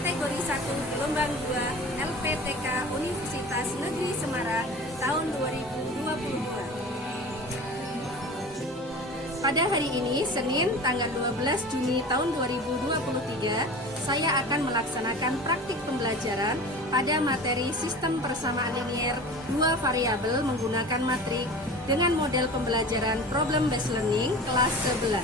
kategori 1 gelombang 2 LPTK Universitas Negeri Semarang tahun 2022. Pada hari ini, Senin, tanggal 12 Juni tahun 2023, saya akan melaksanakan praktik pembelajaran pada materi sistem persamaan linier 2 variabel menggunakan matrik dengan model pembelajaran Problem Based Learning kelas 11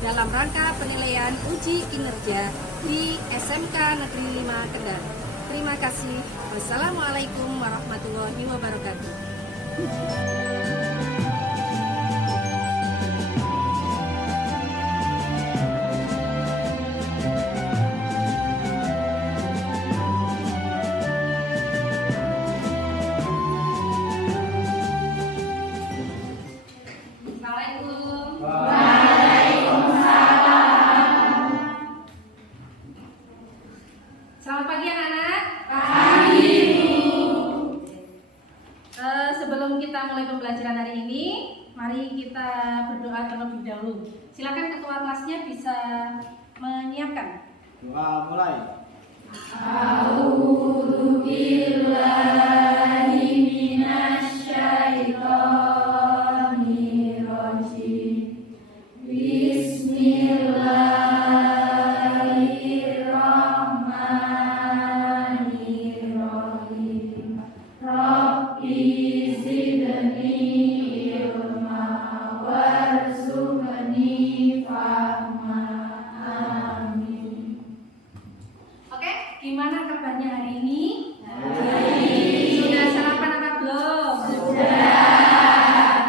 dalam rangka penilaian uji kinerja di SMK Negeri 5 Kendal. Terima kasih. Wassalamualaikum warahmatullahi wabarakatuh. Selamat pagi anak-anak. Pagi. Sebelum kita mulai pembelajaran hari ini, mari kita berdoa terlebih dahulu. Silakan ketua kelasnya bisa menyiapkan. Doa mulai. A'udzu billahi minasyaitonir rajim. Bismillahirrahmanirrahim. Rabbi zidni ilma warzuqni fahma. Amin. Oke, gimana kabarnya hari ini? Baik. Sudah sarapan apa belum? Sudah.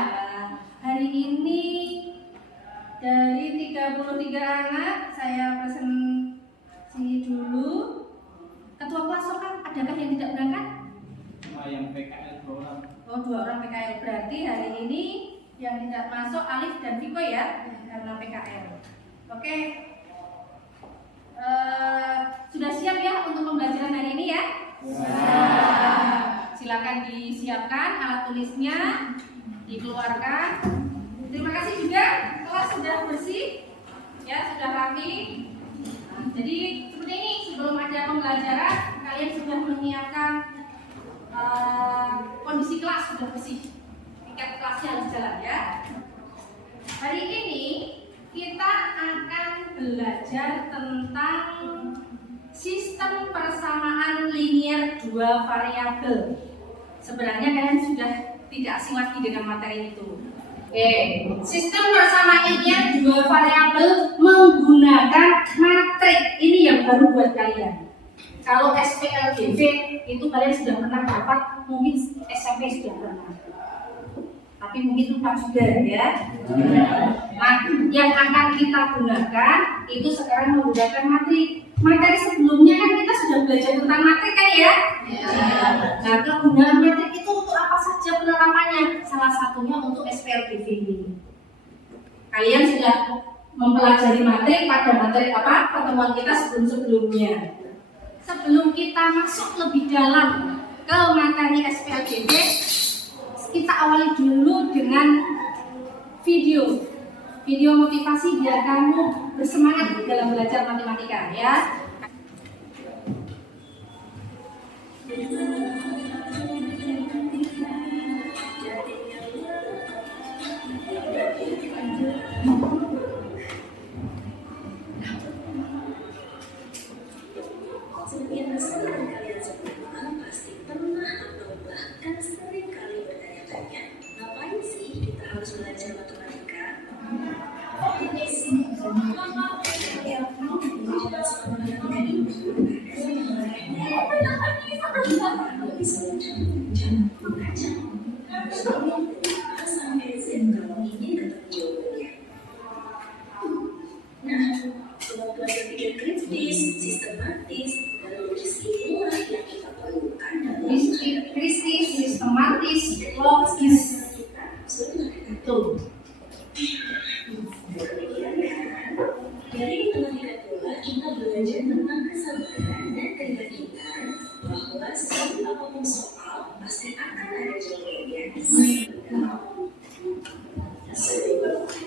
Hari ini dari 33 anak saya presentasi dulu. Ketua kelas kan adakah yang tidak berangkat? Yang PKL 2 orang. Oh, 2 orang PKL. Berarti hari ini yang tidak masuk Alif dan Viko ya, karena PKL. Oke. Sudah siap ya untuk pembelajaran hari ini ya? Silakan disiapkan alat tulisnya, dikeluarkan. Terima kasih juga kelas sudah bersih, ya sudah rapi. Jadi seperti ini, sebelum ada pembelajaran kalian sudah menyiapkan kondisi kelas sudah bersih. Tiket kelasnya harus jalan ya. Hari ini kita akan belajar tentang sistem persamaan linier 2 variabel. Sebenarnya kalian sudah tidak asing lagi dengan materi itu. Oke, sistem persamaan linier 2 variabel menggunakan matrik. Ini yang baru buat kalian. Kalau SPLGV itu kalian sudah pernah dapat, mungkin SMP sudah pernah. Tapi mungkin lupa juga ya. Nah, yang akan kita gunakan itu sekarang menggunakan matrik. Materi sebelumnya kan kita sudah belajar tentang matrik kan ya? Nah, kegunaan matrik itu untuk apa saja penerapannya? Salah satunya untuk SPLGV ini. Kalian sudah mempelajari matrik pada materi apa? Pertemuan kita sebelum-sebelumnya. Sebelum kita masuk lebih dalam ke materi SPLGV, kita awali dulu dengan video motivasi biar kamu bersemangat dalam belajar matematika ya. Sebagian besar dari kalian semua pasti pernah atau bahkan sering kali bertanya-tanya, ngapain sih kita harus belajar matematika? Ini sih, yang mau belajar sama matematika ini bisa jangan membaca. Harus lihat dari A sampai Z kalau ingin ketemu jawabannya. Nah, kemampuan berpikir kritis, sistematis, dan logis inilah yang kita perlukan dalam Kritis, sistematis, logis. Betul. Demikian kan? Dari matematika pula kita belajar tentang kesabaran dan keyakinan bahwa setiap apapun soal pasti akan ada jawabannya. So,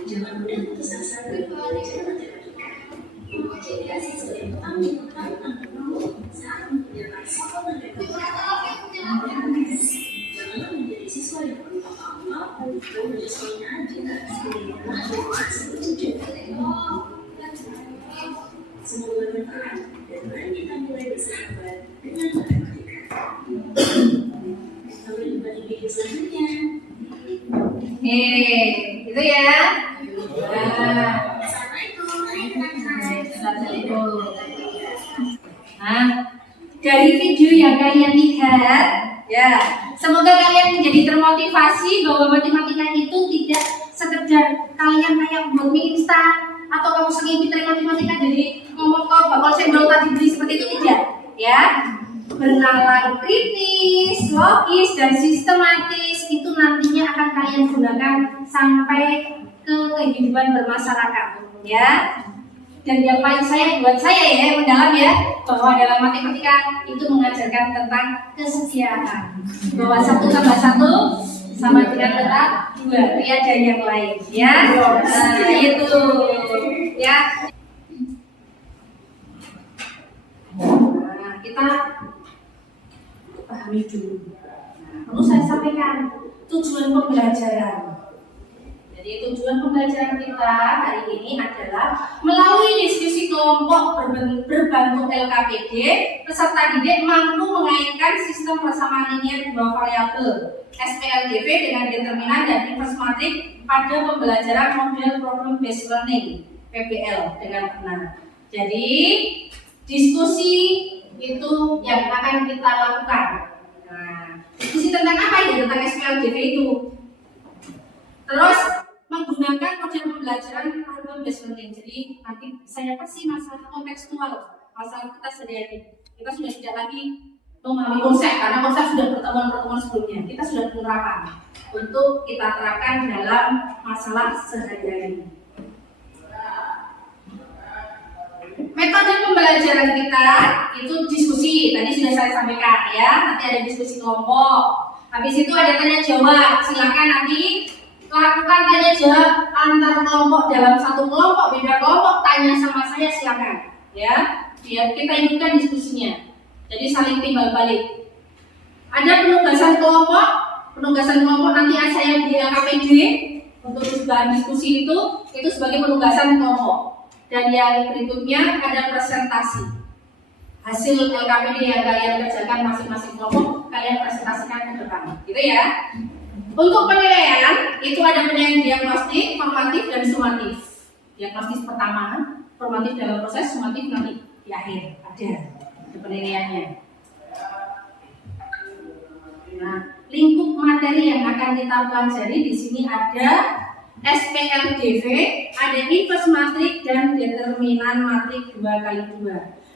jangan mudah putus asa dalam belajar matematika. Jadi siswa yang tangguh Nah, dari video yang kalian lihat, ya, semoga kalian menjadi termotivasi bahwa matematika itu tidak sekedar kalian kayak buat mie instan atau kamu saking pintar matematika jadi ngomong kok bakal cendol tadi beli seperti itu, tidak, ya. Bernalar kritis, logis, dan sistematis itu nantinya akan kalian gunakan sampai ke kehidupan bermasyarakat, ya. Dan yang paling buat saya ya mendalam ya, bahwa dalam matematika itu mengajarkan tentang kesetiaan, bahwa 1 tambah 1 sama dengan tetap 2, tiada yang lain, ya. Nah, itu ya. Nah, kita pahami dulu. Nah, perlu saya sampaikan tujuan pembelajaran. Jadi tujuan pembelajaran kita hari ini adalah melalui diskusi kelompok berbentuk LKPD, peserta didik mampu mengaitkan sistem persamaan linear 2 variabel SPLDV dengan determinan dan inverse matrix pada pembelajaran model problem based learning PBL dengan benar. Jadi diskusi itu yang akan kita lakukan. Nah, diskusi tentang apa ya? Tentang SPLDV itu. Terus menggunakan model pembelajaran problem based learning. Jadi nanti saya pasti masalah kontekstual, masalah kita sehari-hari. Kita sudah tidak lagi memahami konsep karena konsep sudah pertemuan sebelumnya. Kita sudah penerapan untuk kita terapkan dalam masalah sehari-hari. Metode pembelajaran kita itu diskusi. Tadi sudah saya sampaikan ya. Nanti ada diskusi kelompok. Habis itu ada tanya jawab. Silakan nanti lakukan tanya jawab antar kelompok dalam satu kelompok, beda kelompok, tanya sama saya silakan ya, biar kita hidupkan diskusinya. Jadi saling timbal balik. Ada penugasan kelompok nanti saya di LKPD untuk bahan diskusi itu sebagai penugasan kelompok. Dan yang berikutnya ada presentasi hasil LKPD yang kalian kerjakan masing-masing kelompok, kalian presentasikan ke depan, gitu ya. Untuk penilaian, itu ada penilaian diagnostik, formatif, dan sumatif. Diagnostik pertama, formatif dalam proses, sumatif nanti di akhir. Ada penilaiannya. Nah, lingkup materi yang akan kita pelajari di sini ada SPLDV, ada inverse matrix, dan determinan matrix 2x2.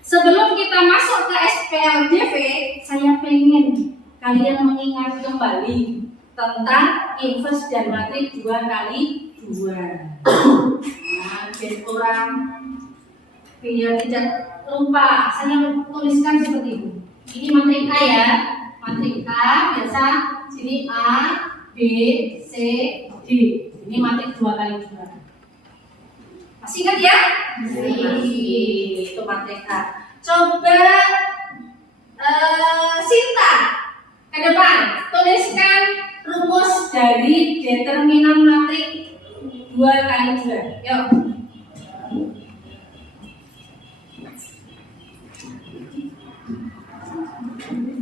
Sebelum kita masuk ke SPLDV, saya pengen kalian mengingat kembali tentang inverse dan matrix 2x2. Nah, biar tidak lupa, saya tuliskan seperti itu. Ini matrix A ya, matrix A biasa sini A, B, C, D. Ini matrix 2x2. Masih ingat ya? Masih. Itu matrix A. Coba Sinta ke depan tuliskan rumus dari determinan matrix 2x2. Yuk.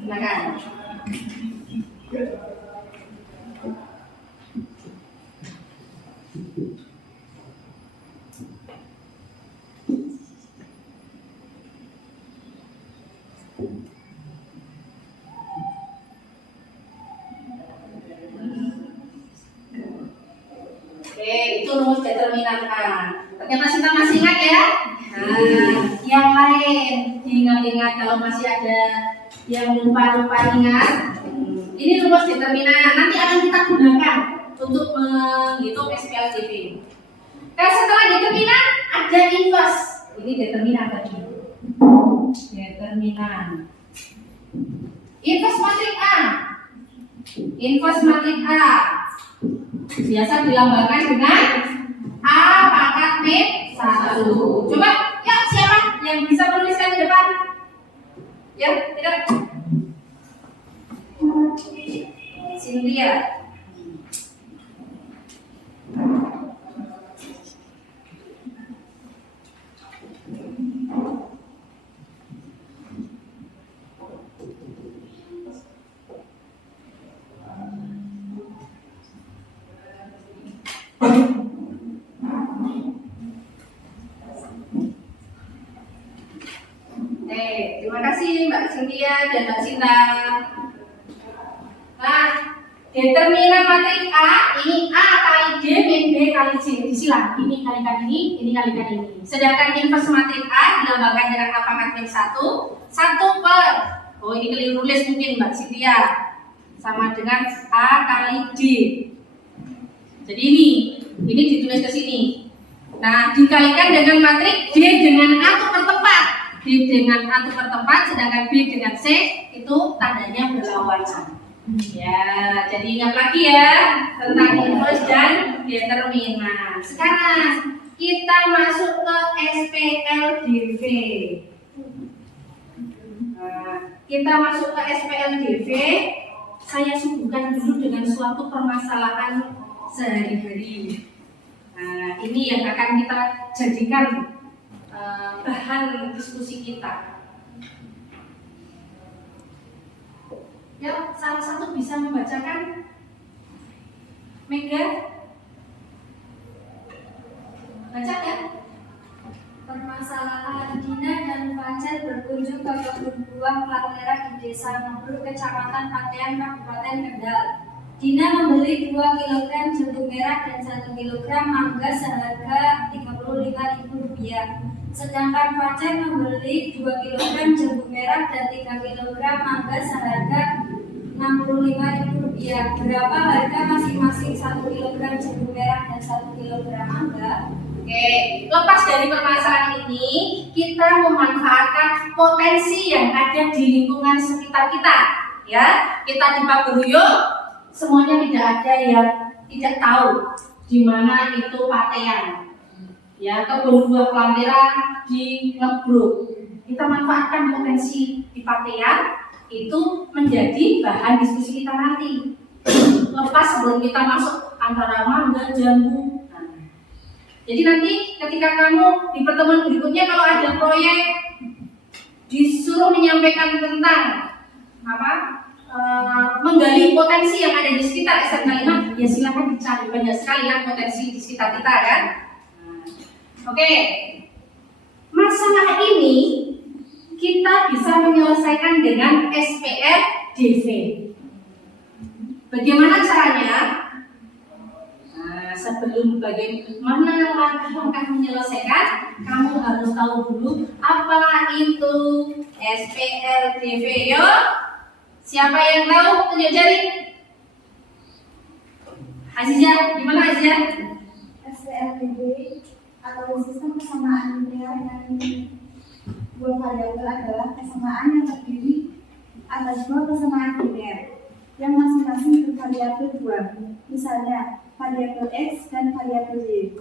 Silakan. Oke, itu rumus determinan A. Ternyata kita masih ingat ya? Nah, yang lain diingat-ingat kalau masih ada yang lupa ingat. Ini rumus determinan nanti akan kita gunakan untuk menghitung SPLDV. Nah, setelah determinan ada inverse. Ini determinan tadi. Determinan. Inverse matrix A. Inverse matrix A biasa dilambangkan dengan A pangkat min 1. Coba, yuk siapa yang bisa menuliskan di depan? Ya, tidak. Cynthia. terima kasih Mbak Cynthia dan Mbak Sinta. Nah, determinan matrik A, ini A kali D, min B kali C. Disilang, ini kalikan ini kalikan ini. Sedangkan inverse matrik A dilambangkan dengan apa matrik 1? 1 per, oh ini keliru nulis mungkin Mbak Cynthia, sama dengan A kali D. Jadi ini ditulis ke sini. Nah, dikalikan dengan matrik D dengan A tukar tempat. D dengan A tukar tempat, sedangkan B dengan C itu tandanya berlawanan. Ya, jadi ingat lagi ya tentang inverse dan determinan. Sekarang kita masuk ke SPLDV. Nah, kita masuk ke SPLDV. Saya suguhkan dulu dengan suatu permasalahan sehari-hari. Nah, ini yang akan kita jadikan bahan diskusi kita. Ya, salah satu bisa membacakan. Mega, baca ya. Permasalahan Dina dan Fajar berkunjung ke kebun buah plat merah di Desa Ngebruk, Kecamatan Patean, Kabupaten Kendal. Dina membeli 2 kg jambu merah dan 1 kg mangga seharga Rp35.000. Sedangkan Fajar membeli 2 kg jambu merah dan 3 kg mangga seharga Rp65.000. Berapa harga masing-masing 1 kg jambu merah dan 1 kg mangga? Oke, lepas dari permasalahan ini, kita memanfaatkan potensi yang ada di lingkungan sekitar kita. Ya, kita di Paguyup, semuanya tidak ada yang tidak tahu di mana itu Patean. Ya, kebun buah Plantera di Ngebruk. Kita manfaatkan potensi di Patean itu menjadi bahan diskusi kita nanti. Lepas sebelum kita masuk antara mangga, jambu. Jadi nanti ketika kamu di pertemuan berikutnya kalau ada proyek disuruh menyampaikan tentang menggali potensi yang ada di sekitar SMK 5, ya silakan dicari, banyak sekali kan potensi di sekitar kita kan. Oke, masalah ini kita bisa menyelesaikan dengan SPLDV. Bagaimana caranya? Sebelum bagaimana langkah-langkah menyelesaikan, kamu harus tahu dulu apa itu SPLDV. Yo, siapa yang tahu? Tunjuk jari. Azizah, gimana Azizah? SPLDV atau sistem kesamaan linear dan dua variabel adalah kesamaan yang terdiri atas 2 kesamaan linear yang masing-masing bervariabel 2. Misalnya variabel X dan variabel Y,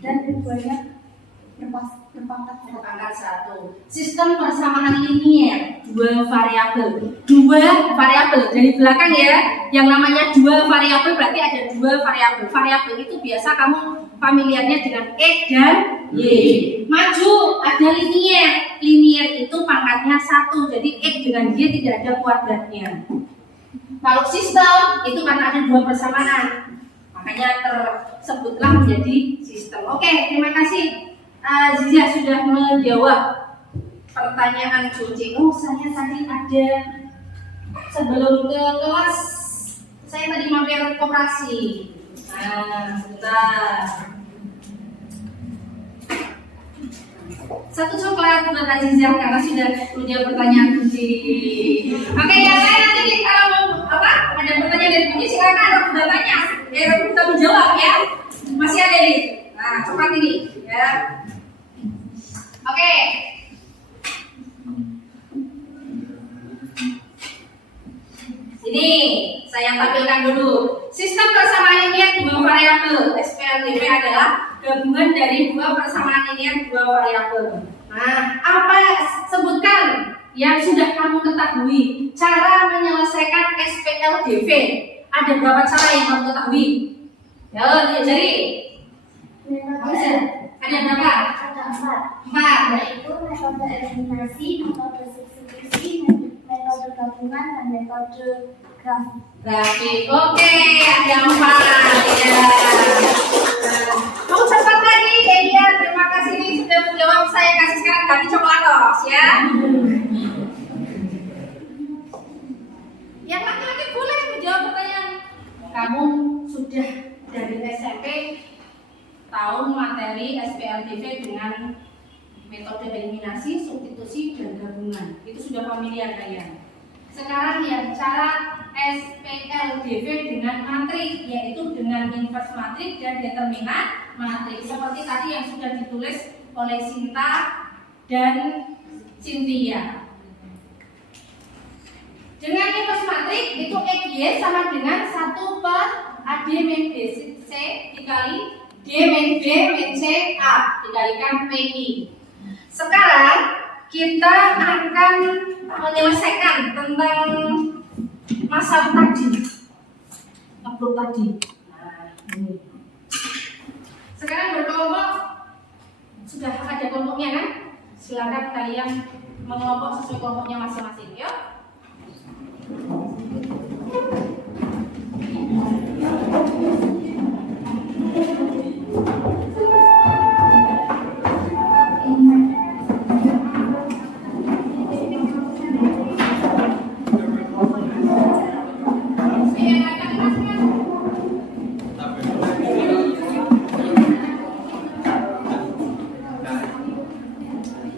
dan keduanya berpangkat 1. Sistem persamaan linier, 2 variabel. Dari belakang ya, yang namanya 2 variabel berarti ada 2 variabel. Variabel itu biasa kamu familiarnya dengan X dan Y. Maju ada linier. Linier itu pangkatnya 1, jadi X dengan Y tidak ada kuadratnya. Kalau sistem itu karena ada 2 persamaan, makanya tersebutlah menjadi sistem. Oke, terima kasih. Ziza sudah menjawab pertanyaan Joji. Oh, saya tadi ada sebelum ke kelas, saya tadi mampir koperasi. Sebentar. 1 coklat buat Azizah karena sudah menjawab pertanyaan Joji. Oke, yang lain nanti kalau mau ada pertanyaan dari Joji silakan udah tanya. Kita menjawab ya. Masih ada nih. Nah, coklat ini ya. Oke. Ini saya tampilkan dulu. Sistem persamaan linier 2 variabel. SPLDV adalah gabungan dari 2 persamaan linier 2 variabel. Nah, apa sebutkan yang sudah kamu ketahui cara menyelesaikan SPLDV? Ada berapa cara yang kamu ketahui? Ya, jadi ada berapa? Ada 4. 4. Yaitu metode eliminasi, metode substitusi, metode gabungan, dan metode grafik. Oke, ada 4 ya. Mau cepat lagi, Elia. Terima kasih sudah menjawab menjawab saya kasih sekarang ganti coklatos ya. Yang laki-laki boleh menjawab pertanyaan. Kamu sudah dari SMP tahu materi SPLDV dengan metode eliminasi, substitusi, dan gabungan. Itu sudah familiar kalian. Sekarang yang cara SPLDV dengan matrik, yaitu dengan inverse matrik dan determinant matrik. Seperti tadi yang sudah ditulis oleh Sinta dan Cynthia. Dengan inverse matrik itu EGY sama dengan 1 per AD min BC dikali D min B min C A dikalikan PI. Sekarang kita akan menyelesaikan tentang masalah tadi, upload tadi. Nah, ini. Sekarang berkelompok, sudah ada kelompoknya kan? Silakan kalian mengelompok sesuai kelompoknya masing-masing, yuk.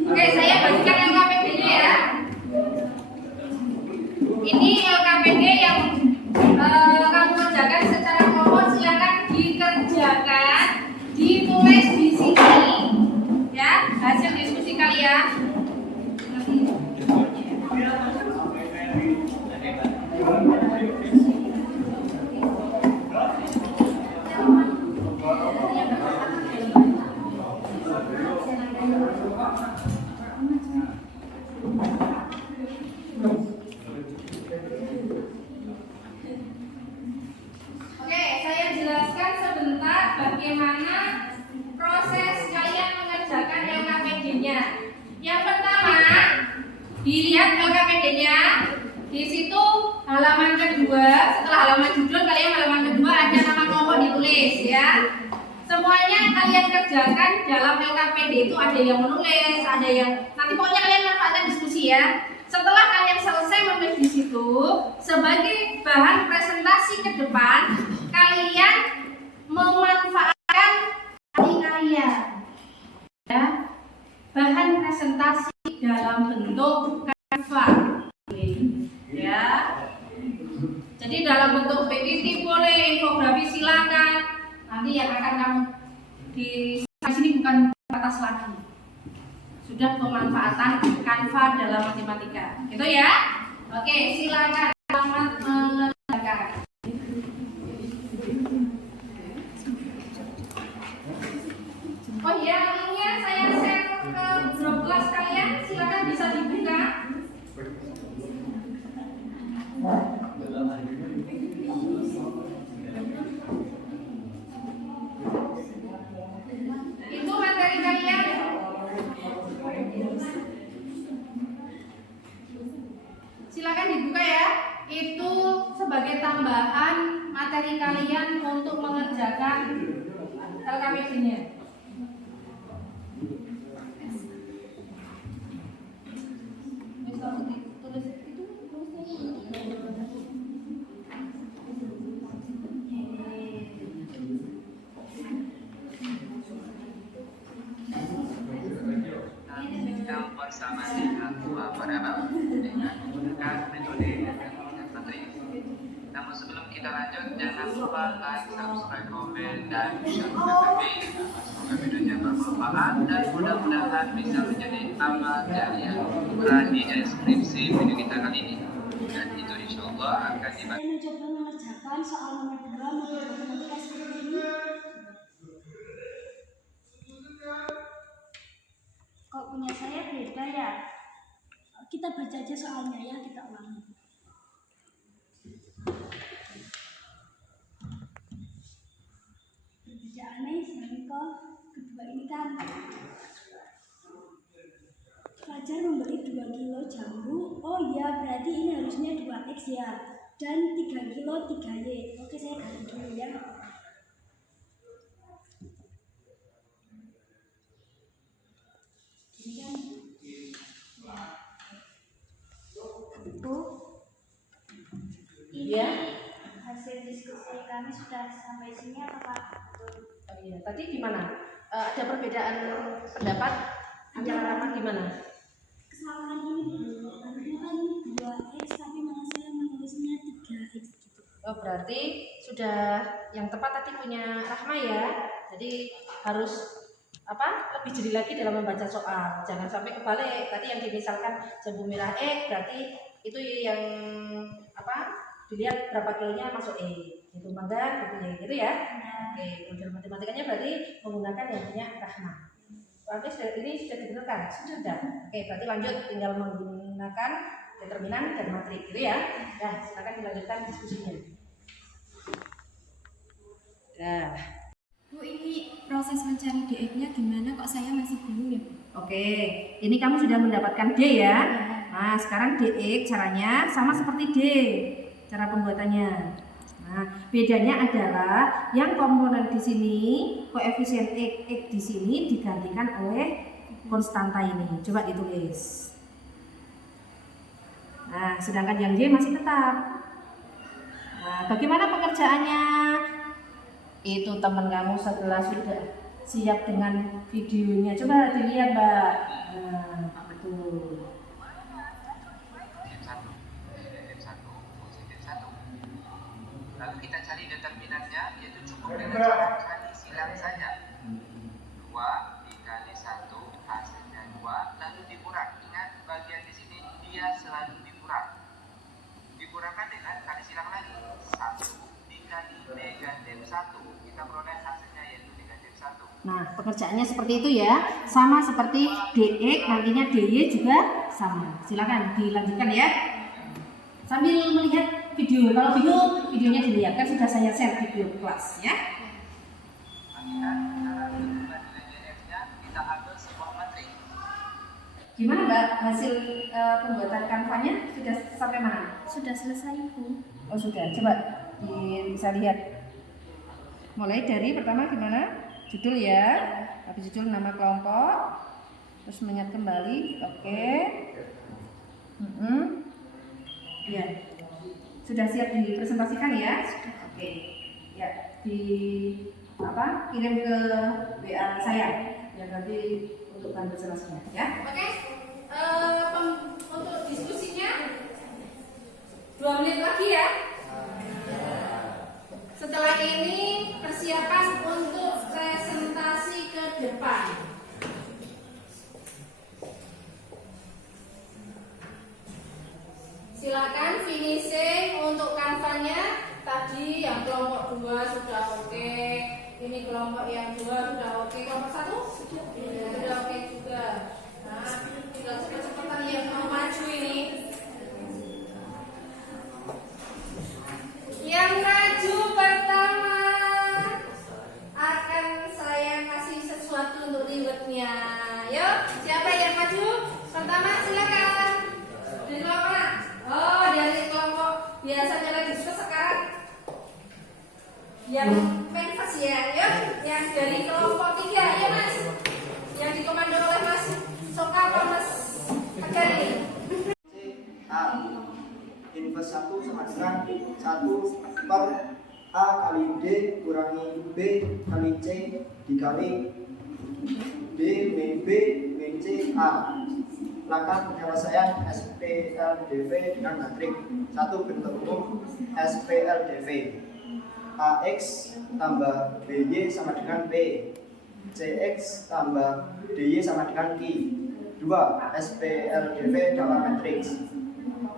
Oke, saya bagikan LKPD-nya ya. Ini LKPD yang kamu kerjakan secara kelompok, silakan dikerjakan, ditulis di sini, ya hasil diskusi kalian. Oke, saya jelaskan sebentar bagaimana proses kalian mengerjakan LKPD-nya. Yang pertama, dilihat LKPD-nya. Di situ halaman kedua, setelah halaman judul kalian halaman kedua ada nama kelompok ditulis ya. Semuanya kalian kerjakan dalam LKPD itu ada yang menulis, ada yang nanti pokoknya kalian manfaatkan diskusi ya. Setelah kalian selesai menulis di situ, sebagai bahan presentasi ke depan, kalian memanfaatkan hari kalian. Ya, bahan presentasi dalam bentuk Canva. Ya. Jadi dalam bentuk PPT boleh, infografis silakan. Nanti yang akan kamu di sini bukan batas lagi. Sudah pemanfaatan Canva dalam matematika. Gitu ya? Oke, silakan selamat mengerjakan. Oh iya, linknya saya share ke grup kelas kalian. Silakan bisa dibuka. Itu materi kalian. Silakan dibuka ya. Itu sebagai tambahan materi kalian untuk mengerjakan LKPD-nya. Bersama dengan dua variabel dengan menggunakan metode matrik. Namun sebelum kita lanjut, jangan lupa like, subscribe, komen, dan share PPP. Semoga videonya bermanfaat dan mudah-mudahan bisa menjadi amal jariah di deskripsi video kita kali ini. Dan itu insya Allah akan dibantu. Saya mencoba mengerjakan soal nomor 2 modul matematika seperti ini. Kok punya saya beda ya? Kita baca aja soalnya ya, kita ulangi. Perbedaannya sebenarnya kok kedua ini kan pelajar membeli 2 kilo jambu. Oh iya, berarti ini harusnya 2x ya. Dan 3 kilo 3y. Oke, saya ganti dulu ya. Bu, ini Ya. hasil diskusi kami sudah sampai sini apakah betul? Oh iya, tadi gimana? Ada perbedaan pendapat antara Rahma gimana? Kesalahan ini Bu, artinya kan 2x tapi malah saya menulisnya 3x gitu. Oh, berarti sudah yang tepat tadi punya Rahma ya. Jadi harus lebih jeli lagi dalam membaca soal. Jangan sampai kebalik. Tadi yang dimisalkan jambu merah E berarti itu yang dilihat berapa kilonya masuk E. Itu mangga gitu ya. Oke, model matematikanya berarti menggunakan yang punya Rahma. Oke, ini sudah ditentukan. Sudah. Oke, berarti lanjut tinggal menggunakan determinan dan matrik gitu ya. Nah, silakan dilanjutkan diskusinya. Nah, Bu, ini proses mencari DX-nya gimana kok saya masih bingung ya, Bu? oke, ini kamu sudah mendapatkan D ya. Nah, sekarang DX caranya sama seperti D, cara pembuatannya. Nah, bedanya adalah yang komponen di sini, koefisien X di sini digantikan oleh konstanta ini. Coba ditulis. Nah, sedangkan yang Y masih tetap. Nah, bagaimana pengerjaannya? Itu teman kamu setelah sudah siap dengan videonya. Coba dilihat, Mbak. Nah, betul. Lalu kita cari determinannya, yaitu cukup dengan cara cari silang saja. 2 dikali 1 hasilnya 2, lalu dikurang. Ingat bagian di sini dia selalu dikurang. Dikurangkan dengan kali silang lagi. 1 dikali negatif 1, kita peroleh hasilnya yaitu negatif 1. Nah, pekerjaannya seperti itu ya. Sama seperti DX, nantinya DY juga sama. Silakan dilanjutkan ya. Sambil melihat video. Kalau bingung, videonya dilihat. Kan sudah saya share video kelas ya. Kita cara menentukan nilai DX-nya, kita ambil sebuah matrik. Gimana Mbak hasil pembuatan kanvanya? Sudah sampai mana? Sudah selesai, Bu. Oh sudah, coba bisa lihat. Mulai dari pertama gimana? Judul ya, habis judul nama kelompok, terus mengingat kembali, oke. Ya, sudah siap dipresentasikan ya? Oke, ya kirim ke WA saya, ya nanti untuk bahan presentasinya ya. Oke, untuk diskusinya 2 menit lagi ya. Setelah ini persiapan untuk presentasi ke depan. Silakan finishing untuk kanvanya. Tadi yang kelompok 2 sudah oke. Ini kelompok yang 2 sudah oke. Kelompok 1 sudah oke juga. Nah, tinggal cepat-cepatan yang mau maju ini. Yang maju pertama akan saya kasih sesuatu untuk rewardnya. Yuk, siapa yang maju? Pertama silakan. Dari kelompok mana? Oh, dari kelompok biasanya lagi sekarang yang penfas ya. Yuk, yang dari kelompok 3 ya Mas. Yang dikomando oleh Mas Soka apa Mas Agari? A inverse 1 sama dengan 1 per A kali D kurangi B kali C dikali D min B min C A. Lakukan penyelesaian SPLDV dengan matrik 1 bentuk umum SPLDV. AX tambah BY sama dengan P, CX tambah DY sama dengan Q. 2. SPLDV dalam matriks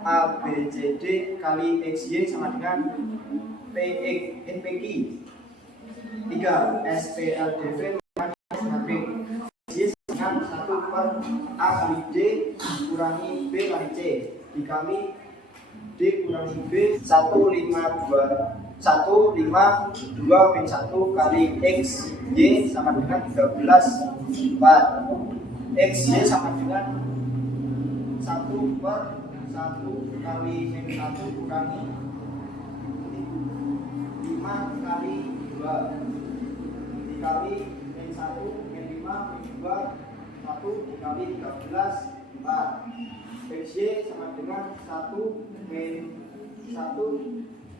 ABCD kali XY sama dengan PX NPQ. 3. SPLDV matrik Y dengan 1 per A kali D kurangi B kali C dikali D kurangi B 1,5 min 1 kali X Y sama dengan 13 4. X Y sama dengan 1 per 1 kali min 1 kurangi 5 kali 2 dikali min 1 min 5 min 2 1 dikali 13 4. PJ sama dengan 1 min 1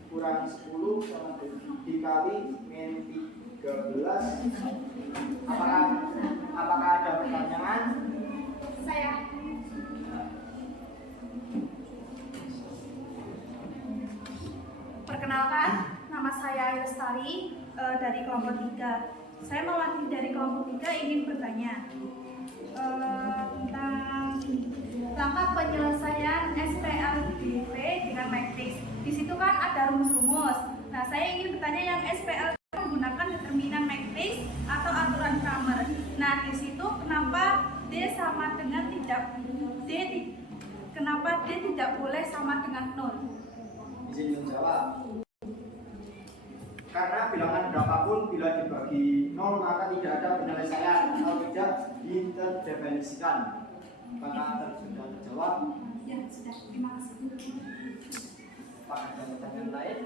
kurang 10 sama dikali min 13. Apakah ada pertanyaan? Saya. Perkenalkan, nama saya Lestari dari kelompok 3. Saya mewakili dari kelompok 3 ingin bertanya tentang langkah penyelesaian SPLDV dengan matriks. Di situ kan ada rumus-rumus. Nah, saya ingin bertanya yang SPL menggunakan determinan matriks atau aturan Kramer. Nah, di situ kenapa D sama dengan kenapa D tidak boleh sama dengan 0? Izin menjawab. Karena bilangan berapapun bila dibagi 0 maka tidak ada penyelesaian atau tidak diterdefinisikan. Apakah sudah terjawab? Ya, sudah. Terima kasih. Apakah ada pertanyaan lain?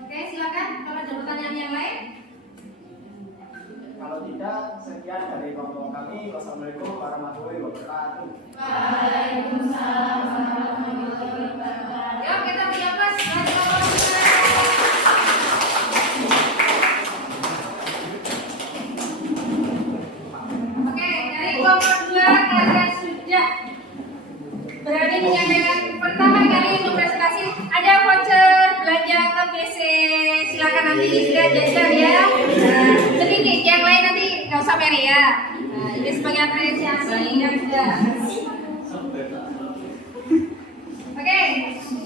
Oke, silakan. Kalau ada pertanyaan yang lain. Kalau tidak, sekian dari kelompok kami. Wassalamualaikum warahmatullahi wabarakatuh. Waalaikumsalam warahmatullahi wabarakatuh. Yuk kita berjabat. Oke, dari kelompok 2 kalian sudah berani menyampaikan pertama kali untuk presentasi. Ada voucher belanja ke BC. Silakan nanti istirahat jajan ya. Nah, sedikit, yang lain nanti nggak usah peri ya. Nah, ini sebagai apresiasi yang sudah. Oke,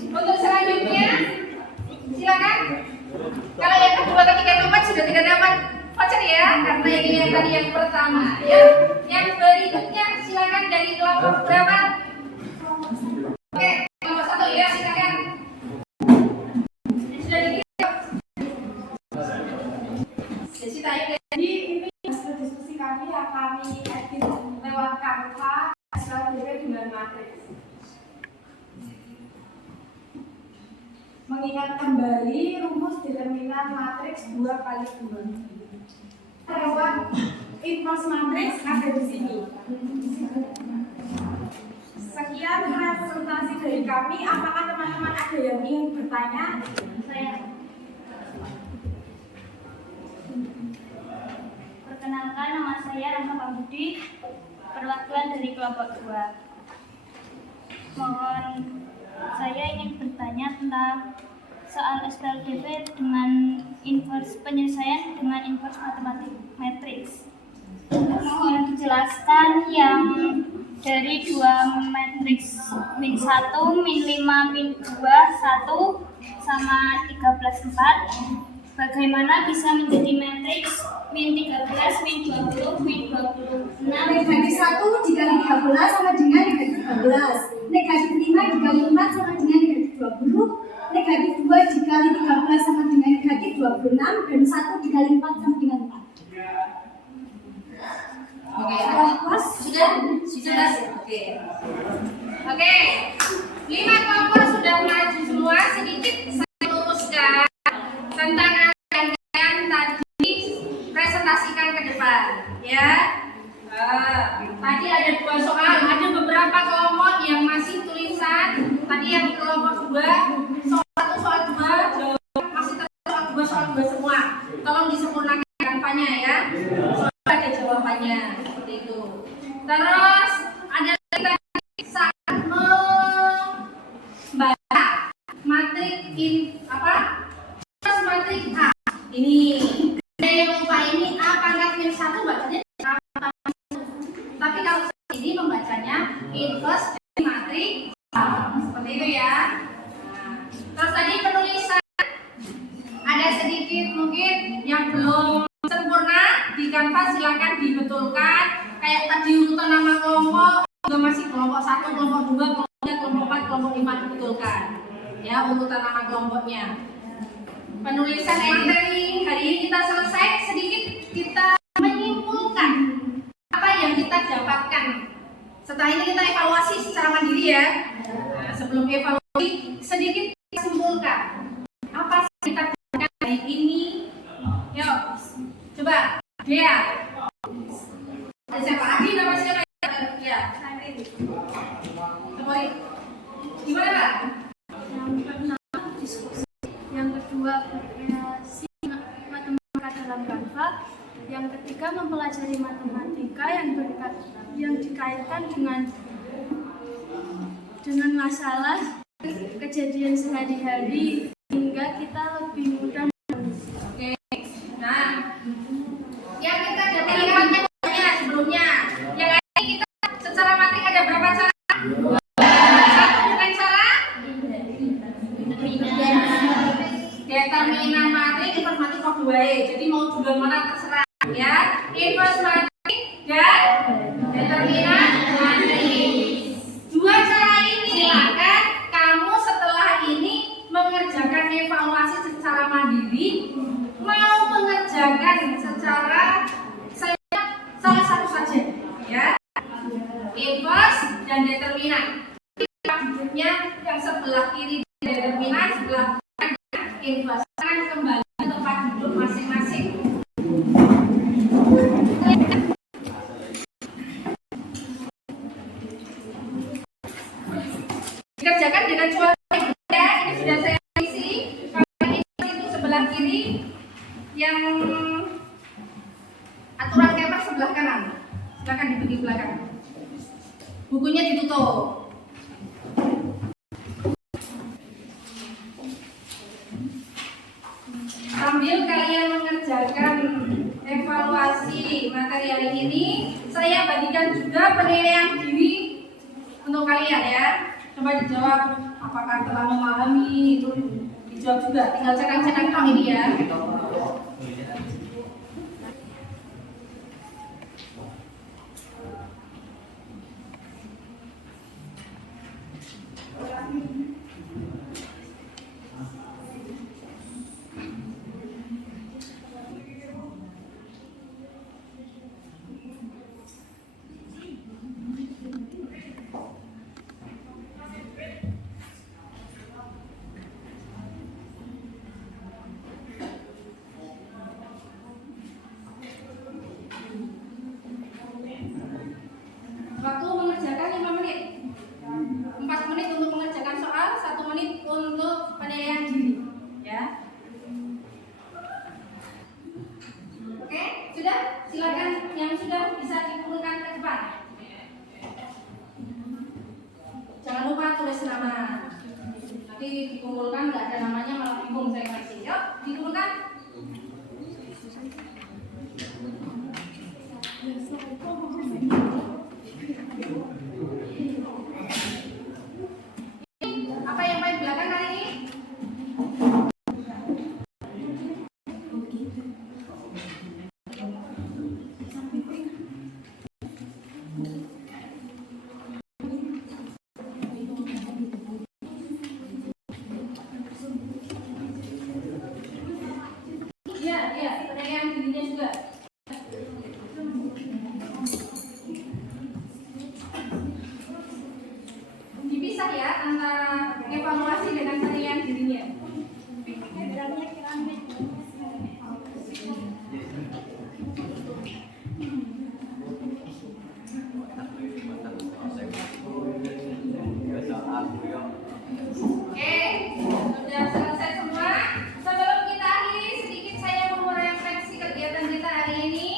untuk selanjutnya silakan. Kalau yang kedua, ketiga, keempat sudah tidak dapat voucher ya, karena ini yang tadi yang pertama ya. Yang berikutnya silakan dari kelompok berapa? Oke, kelompok 1 ya, silakan. Sudah dikirim. Jadi Jadi ini hasil diskusi kami yang kami edit lewat Canva SPLDV dengan matriks. Mengingat kembali rumus determinan matriks 2 kali 2. Lewat inverse matriks ada di sini. Sekian presentasi dari kami. Apakah teman-teman ada yang ingin bertanya? Saya. Perkenalkan, nama saya Rahma Pambudi, perwakilan dari kelompok 2. Mohon saya ingin bertanya tentang soal SPLDV dengan inverse penyelesaian dengan inverse matematik matriks. Mohon dijelaskan yang dari 2 matriks min 1, min 5, min 2, 1 sama 13, 4. Bagaimana bisa menjadi matriks min 13, min 20, min 26? Negatif 1 dikali 13 sama dengan negatif 13. Negatif 5 dikali 4 sama dengan negatif 20. Negatif 2 dikali 13 sama dengan negatif 26. Dan 1 dikali 4 sama dengan 4. Oke, Pas? sudah? Oke. Oke. 5 kelompok sudah maju semua. Sedikit saya luruskan tentang yang tadi presentasikan ke depan, ya. Tadi ada 2 soal, ada beberapa kelompok yang masih tulisan. Tadi yang kelompok 2, soal 1, soal 2, jawab masih soal 2 semua. Tolong disempurnakan Canvanya ya. Soal ada jawabannya seperti itu. Terus ada kita saat membaca matrik terus matrik A. Ini ada yang lupa ini A pangkat min 1 bacanya A pangkat min 1. Tapi kalau ini membacanya inverse dari matrik A. Seperti itu ya. Nah, terus tadi penulisan ada sedikit mungkin yang belum sempurna di Canva, silakan dibetulkan. Kayak tadi urutan nama kelompok juga masih kelompok 1, kelompok 2, kelompok 3, kelompok 4, kelompok 5 dibetulkan. Ya, urutan nama kelompoknya. Penulisan materi hari ini kita selesai. Sedikit kita menyimpulkan apa yang kita dapatkan. Setelah ini kita evaluasi secara mandiri ya. Nah, sebelum evaluasi sedikit kita simpulkan apa sih kita dapatkan hari ini. Yuk, coba Dea. Ada siapa? Adi nama siapa? Baik. Gimana Kak? Yang pertama diskusi, yang kedua berkreasi matematika dalam Canva, yang ketiga mempelajari matematika yang dikaitkan dengan masalah kejadian sehari-hari hingga kita lebih mudah. Oke. Nah, yang kita ada pilihannya sebelumnya. Yang ini kita secara matrik ada berapa cara? Satu bukan cara? Determinan matrik, inverse matrik kok dua. Jadi mau duluan mana terserah ya. Inverse matrik dan determinan matrik. Dua cara ini silakan kamu setelah ini mengerjakan evaluasi secara mandiri, mau mengerjakan secara salah satu saja ya. Inverse dan determinan. Duduknya yang sebelah kiri determinan, sebelah kanan inverse. Akan kembali ke tempat duduk masing-masing. Dikerjakan dengan suara ya, ini sudah saya isi. Kalau itu sebelah kiri, yang aturan keper sebelah kanan. Silakan duduk di belakang. Bukunya ditutup. Sambil kalian mengerjakan evaluasi materi hari ini, saya bagikan juga penilaian diri untuk kalian ya. Coba dijawab apakah telah memahami, itu dijawab juga. Tinggal cekan-cekan tok ini ya. Waktu mengerjakan 5 menit. 4 menit untuk mengerjakan soal, 1 menit untuk penilaian diri. Ya. Oke, sudah? Silakan yang sudah bisa dikumpulkan ke depan. Jangan lupa tulis nama. Nanti dikumpulkan nggak ada namanya malah bingung saya kasih. Yuk, dikumpulkan. Apa yang paling belakang kali ini? Iya, penilaian dirinya juga. Dipisah ya antara evaluasi dengan penilaian dirinya. Oke, sudah selesai semua. Sebelum kita akhiri, sedikit saya mau merefleksi kegiatan kita hari ini.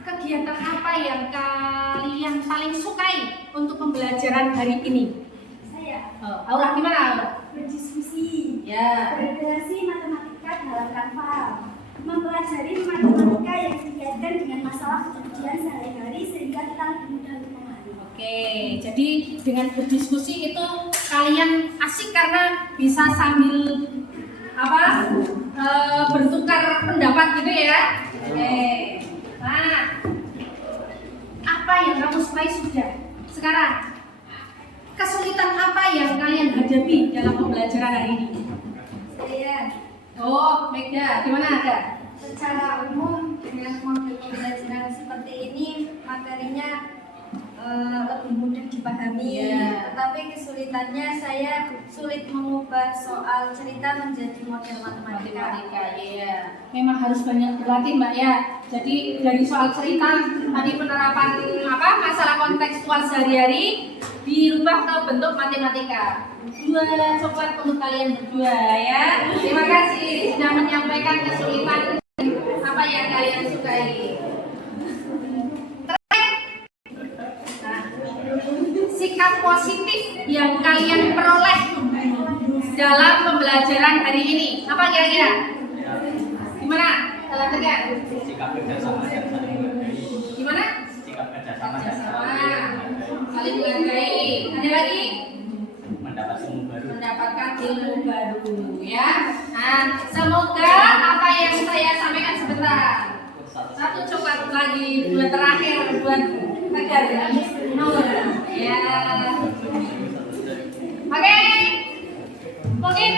Kegiatan apa yang kalian paling sukai untuk pembelajaran hari ini? Saya Aura gimana Aura? berdiskusi, Ya. berkreasi matematika dalam Canva, mempelajari matematika yang dikaitkan dengan masalah kejadian sehari-hari sehingga kita lebih mudah untuk memahami. Oke, jadi dengan berdiskusi itu kalian asik karena bisa sambil bertukar pendapat gitu ya. Oke. Nah, apa yang kamu sukai sudah? Sekarang, kesulitan apa yang kalian hadapi dalam pembelajaran hari ini? Saya Oh, Megda, gimana ada? secara umum dengan model pembelajaran seperti ini materinya lebih mudah dipahami, Iya. tetapi kesulitan kesulitannya saya sulit mengubah soal cerita menjadi model matematika. Ya, memang harus banyak berlatih Mbak ya. Jadi dari soal cerita tadi penerapan masalah kontekstual sehari-hari dirubah ke bentuk matematika. 2 coklat untuk kalian berdua ya. Terima kasih sudah menyampaikan kesulitan apa yang kalian sukai. Sikap positif yang kalian peroleh dalam pembelajaran hari ini apa kira-kira? Gimana? Salah tegar? Sikap kerjasama dan saling menghargai. Gimana? Sikap kerjasama dan Kerjasama, saling saling menghargai. Ada lagi? mendapat ilmu baru. Mendapatkan ilmu baru ya. Nah, semoga apa yang saya sampaikan sebentar. 1 coklat lagi buat terakhir buat tegar Nur ya. Oke, mungkin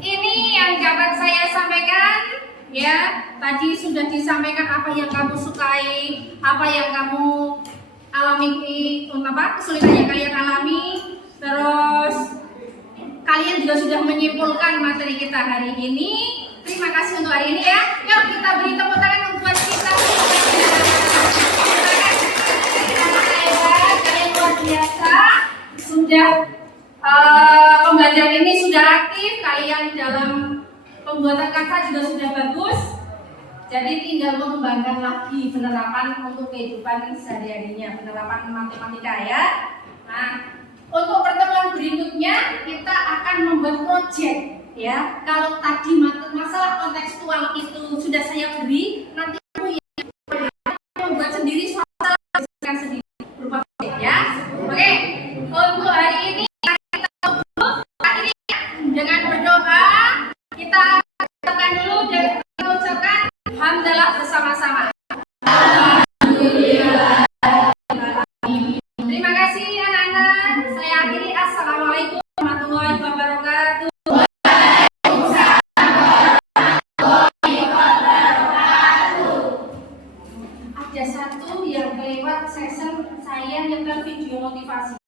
ini yang dapat saya sampaikan ya. Tadi sudah disampaikan apa yang kamu sukai, apa yang kamu alami, kesulitan yang kalian alami. Terus kalian juga sudah menyimpulkan materi kita hari ini. Terima kasih untuk hari ini ya. Yuk kita beri tepuk tangan buat kita. Kalian luar biasa. Sudah pembelajaran ini sudah aktif. Kalian dalam pembuatan kata juga sudah bagus. Jadi tinggal mengembangkan lagi penerapan untuk kehidupan sehari-harinya, penerapan matematika ya. Nah, untuk pertemuan berikutnya kita akan membuat proyek ya. Kalau tadi masalah kontekstual itu sudah saya beri, nanti kamu yang membuat sendiri soal sendiri berupa proyek ya. Oke, untuk hari ini kita akhiri dengan berdoa. Kita katakan dulu dan kita ucapkan alhamdulillah bersama-sama. Terima kasih anak-anak. Saya akhiri. Assalamualaikum warahmatullahi wabarakatuh. Ada satu yang kelewat session saya nyetel video motivasi.